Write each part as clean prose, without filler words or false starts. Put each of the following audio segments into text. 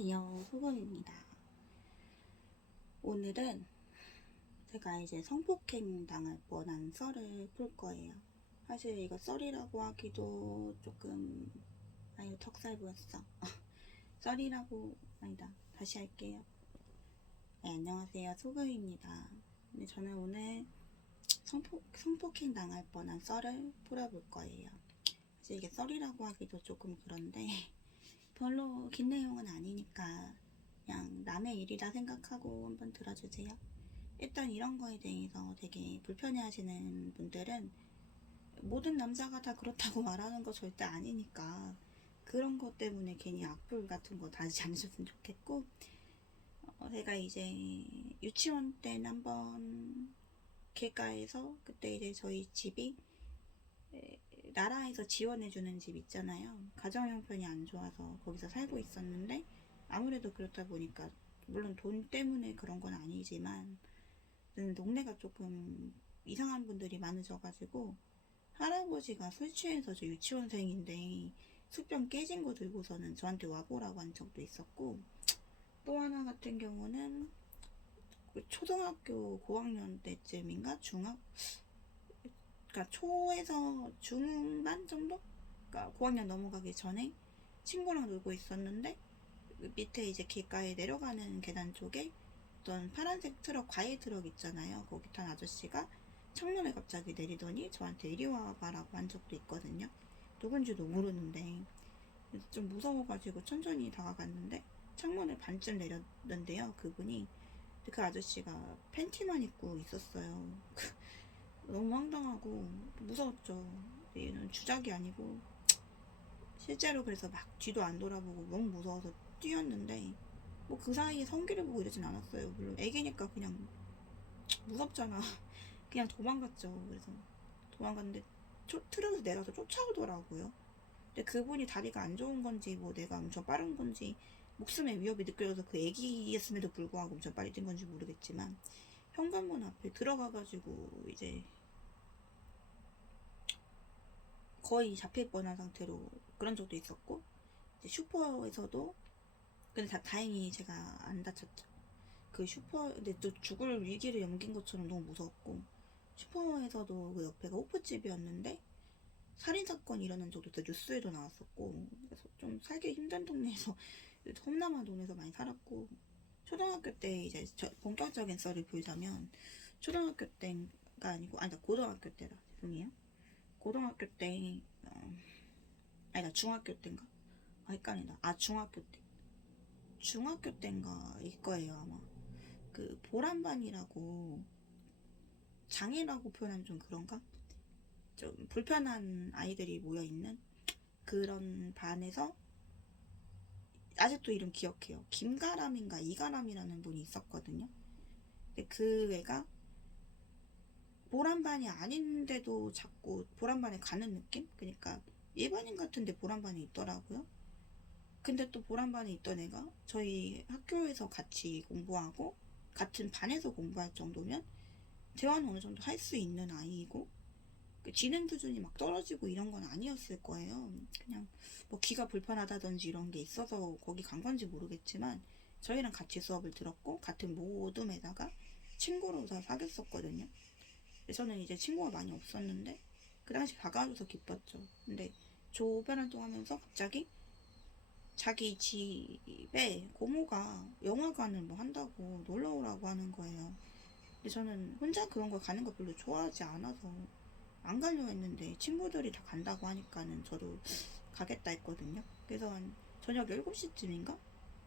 안녕하세요. 소금입니다. 오늘은 제가 이제 성폭행 당할 뻔한 썰을 풀 거예요. 사실 이거 썰이라고 하기도 조금 아유 턱살 보였어. 썰이라고 아니다. 다시 할게요. 네, 안녕하세요. 소금입니다. 근데 저는 오늘 성폭행 당할 뻔한 썰을 풀어볼 거예요. 사실 이게 썰이라고 하기도 조금 그런데 별로 긴 내용은 아니니까 그냥 남의 일이라 생각하고 한번 들어주세요. 일단 이런 거에 대해서 되게 불편해 하시는 분들은 모든 남자가 다 그렇다고 말하는 거 절대 아니니까 그런 것 때문에 괜히 악플 같은 거 다지 않으셨으면 좋겠고, 제가 이제 유치원 때는 한번 길가에서 그때 이제 저희 집이 나라에서 지원해주는 집 있잖아요. 가정 형편이 안 좋아서 거기서 살고 있었는데, 아무래도 그렇다 보니까 물론 돈 때문에 그런 건 아니지만 동네가 조금 이상한 분들이 많으셔가지고 할아버지가 술 취해서 저 유치원생인데 술병 깨진 거 들고서는 저한테 와보라고 한 적도 있었고, 또 하나 같은 경우는 초등학교 고학년 때쯤인가 그러니까 초에서 중반 정도? 그러니까 고학년 넘어가기 전에 친구랑 놀고 있었는데 밑에 이제 길가에 내려가는 계단 쪽에 어떤 파란색 트럭, 과일 트럭 있잖아요. 거기 탄 아저씨가 창문에 갑자기 내리더니 저한테 이리 와봐라고 한 적도 있거든요. 누군지도 모르는데 좀 무서워가지고 천천히 다가갔는데 창문을 반쯤 내렸는데요. 그분이 그 아저씨가 팬티만 입고 있었어요. 너무 황당하고 무서웠죠. 얘는 주작이 아니고 실제로 그래서 막 뒤도 안 돌아보고 너무 무서워서 뛰었는데 뭐 그 사이에 성기를 보고 이러진 않았어요. 물론 애기니까 그냥 무섭잖아. 그냥 도망갔죠. 그래서 도망갔는데 트럭에서 내려서 쫓아오더라고요. 근데 그분이 다리가 안 좋은 건지 뭐 내가 엄청 빠른 건지 목숨의 위협이 느껴져서 그 애기였음에도 불구하고 엄청 빨리 뛴 건지 모르겠지만 현관문 앞에 들어가가지고 이제 거의 잡힐 뻔한 상태로 그런 적도 있었고, 이제 슈퍼에서도 근데 다행히 제가 안 다쳤죠. 그 슈퍼 근데 또 죽을 위기를 넘긴 것처럼 너무 무서웠고, 슈퍼에서도 그 옆에가 호프집이었는데 살인사건 일어난 적도 있어 뉴스에도 나왔었고, 그래서 좀 살기 힘든 동네에서 험난한 동네에서 많이 살았고, 초등학교 때 이제 본격적인 썰을 보자면 초등학교 때가 아니고 아니다 고등학교 때다 죄송해요. 고등학교 때 아니다 중학교 때인가 헷갈린다. 중학교 때인가 일 거예요 아마. 그 보람반이라고, 장애라고 표현하면 좀 그런가? 좀 불편한 아이들이 모여있는 그런 반에서, 아직도 이름 기억해요. 김가람인가 이가람이라는 분이 있었거든요. 근데 그 애가 보람반이 아닌데도 자꾸 보람반에 가는 느낌? 그러니까 일반인 같은데 보람반에 있더라고요. 근데 또 보람반에 있던 애가 저희 학교에서 같이 공부하고 같은 반에서 공부할 정도면 대화는 어느 정도 할 수 있는 아이이고, 그 지능 수준이 막 떨어지고 이런 건 아니었을 거예요. 그냥 뭐 귀가 불편하다든지 이런 게 있어서 거기 간 건지 모르겠지만 저희랑 같이 수업을 들었고 같은 모둠에다가 친구로 다 사귀었었거든요. 저는 이제 친구가 많이 없었는데 그 당시 다가와줘서 기뻤죠. 근데 조별활동하면서 갑자기 자기 집에 고모가 영화관을 뭐 한다고 놀러 오라고 하는 거예요. 근데 저는 혼자 그런 거 가는 거 별로 좋아하지 않아서 안 가려 했는데 친구들이 다 간다고 하니까는 저도 가겠다 했거든요. 그래서 한 저녁 7시쯤인가?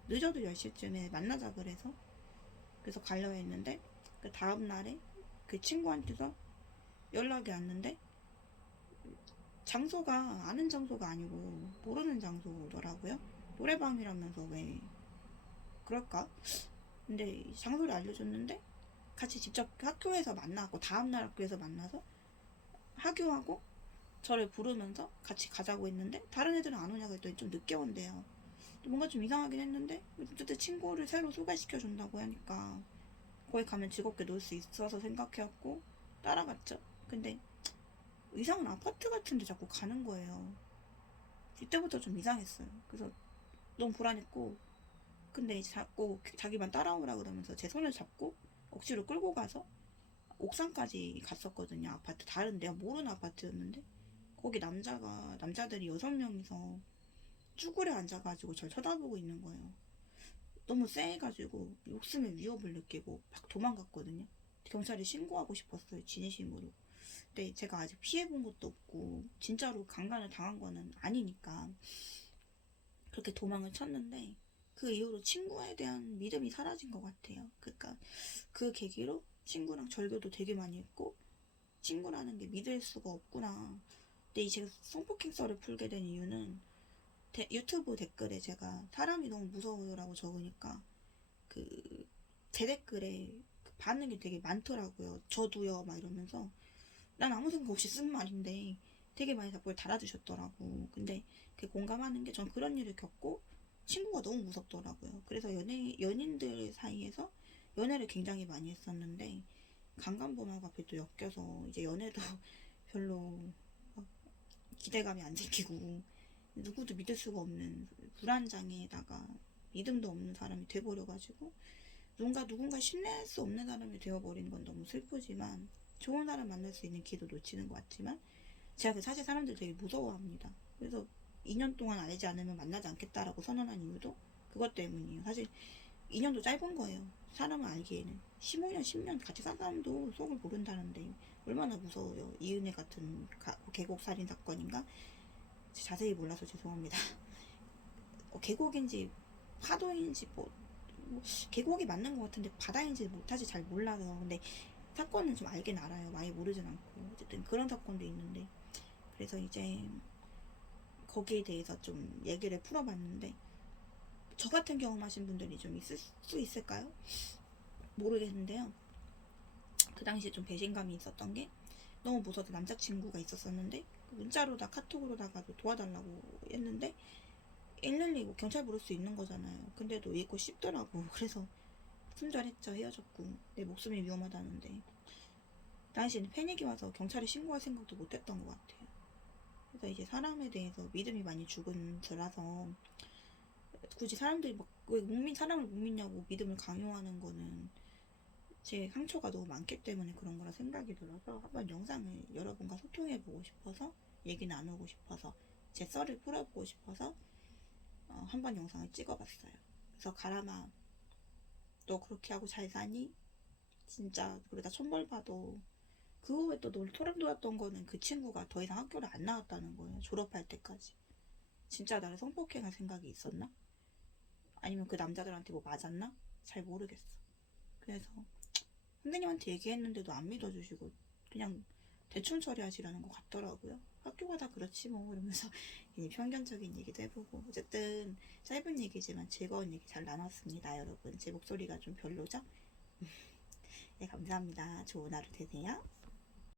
늦어도 10시쯤에 만나자 그래서 그래서 가려 했는데 그 다음날에 그 친구한테서 연락이 왔는데 장소가 아는 장소가 아니고 모르는 장소더라고요. 노래방이라면서 왜 그럴까? 근데 장소를 알려줬는데 같이 직접 학교에서 만나고 다음날 학교에서 만나서 하교하고 저를 부르면서 같이 가자고 했는데 다른 애들은 안 오냐고 했더니 좀 늦게 온대요. 뭔가 좀 이상하긴 했는데 어쨌든 친구를 새로 소개시켜준다고 하니까 거기 가면 즐겁게 놀 수 있어서 생각해왔고 따라갔죠. 근데 이상한 아파트 같은데 자꾸 가는 거예요. 이때부터 좀 이상했어요. 그래서 너무 불안했고 근데 이제 자꾸 자기만 따라오라 그러면서 제 손을 잡고 억지로 끌고 가서 옥상까지 갔었거든요. 아파트 다른 내가 모르는 아파트였는데 거기 남자들이 6명이서 쭈그려 앉아가지고 절 쳐다보고 있는 거예요. 너무 쎄해가지고 목숨의 위협을 느끼고 막 도망갔거든요. 경찰에 신고하고 싶었어요. 진심으로. 근데 제가 아직 피해본 것도 없고 진짜로 강간을 당한 거는 아니니까 그렇게 도망을 쳤는데 그 이후로 친구에 대한 믿음이 사라진 것 같아요. 그러니까 그 계기로 친구랑 절교도 되게 많이 했고 친구라는 게 믿을 수가 없구나. 근데 이 제가 성폭행설을 풀게 된 이유는 유튜브 댓글에 제가 사람이 너무 무서워요라고 적으니까 그 제 댓글에 그 반응이 되게 많더라고요. 저도요 막 이러면서 난 아무 생각 없이 쓴 말인데 되게 많이 답글 달아주셨더라고. 근데 그 공감하는 게 전 그런 일을 겪고 친구가 너무 무섭더라고요. 그래서 연인들 사이에서 연애를 굉장히 많이 했었는데 강간범하고 앞에 또 엮여서 이제 연애도 별로 기대감이 안 생기고 누구도 믿을 수가 없는 불안장애에다가 믿음도 없는 사람이 돼버려가지고 누군가 신뢰할 수 없는 사람이 되어버린 건 너무 슬프지만 좋은 사람 만날 수 있는 기회도 놓치는 것 같지만 제가 사실 사람들 되게 무서워합니다. 그래서 2년 동안 알지 않으면 만나지 않겠다라고 선언한 이유도 그것 때문이에요. 사실 2년도 짧은 거예요. 사람을 알기에는 15년 10년 같이 산 사람도 속을 모른다는데 얼마나 무서워요. 이은혜 같은 계곡 살인 사건인가 자세히 몰라서 죄송합니다. 계곡인지 파도인지 계곡이 맞는 것 같은데 바다인지 못하지 잘 몰라서 근데 사건은 좀 알긴 알아요. 많이 모르진 않고 어쨌든 그런 사건도 있는데 그래서 이제 거기에 대해서 좀 얘기를 풀어봤는데 저 같은 경험하신 분들이 좀 있을 수 있을까요? 모르겠는데요. 그 당시에 좀 배신감이 있었던 게 너무 무서워서 남자친구가 있었었는데 문자로다 카톡으로다가도 도와달라고 했는데 112 뭐 경찰 부를 수 있는 거잖아요. 근데도 읽고 싶더라고. 그래서 손절했죠. 헤어졌고 내 목숨이 위험하다는데 당시에는 패닉이 와서 경찰에 신고할 생각도 못했던 것 같아요. 그래서 이제 사람에 대해서 믿음이 많이 죽은 저라서 굳이 사람들이 왜 사람을 못 믿냐고 믿음을 강요하는 거는 제 상처가 너무 많기 때문에 그런 거라 생각이 들어서 한번 영상을 여러분과 소통해보고 싶어서 얘기 나누고 싶어서 제 썰을 풀어보고 싶어서 한번 영상을 찍어봤어요. 그래서 가람아 너 그렇게 하고 잘 사니? 진짜 그러다 천벌 받아. 그 후에 또 소름 돋았던 거는 그 친구가 더 이상 학교를 안 나왔다는 거예요. 졸업할 때까지. 진짜 나를 성폭행할 생각이 있었나? 아니면 그 남자들한테 뭐 맞았나? 잘 모르겠어. 그래서 선생님한테 얘기했는데도 안 믿어주시고 그냥 대충 처리하시라는 것 같더라고요. 학교가 다 그렇지 뭐 이러면서 편견적인 얘기도 해보고 어쨌든 짧은 얘기지만 즐거운 얘기 잘 나눴습니다. 여러분 제 목소리가 좀 별로죠? 네 감사합니다. 좋은 하루 되세요.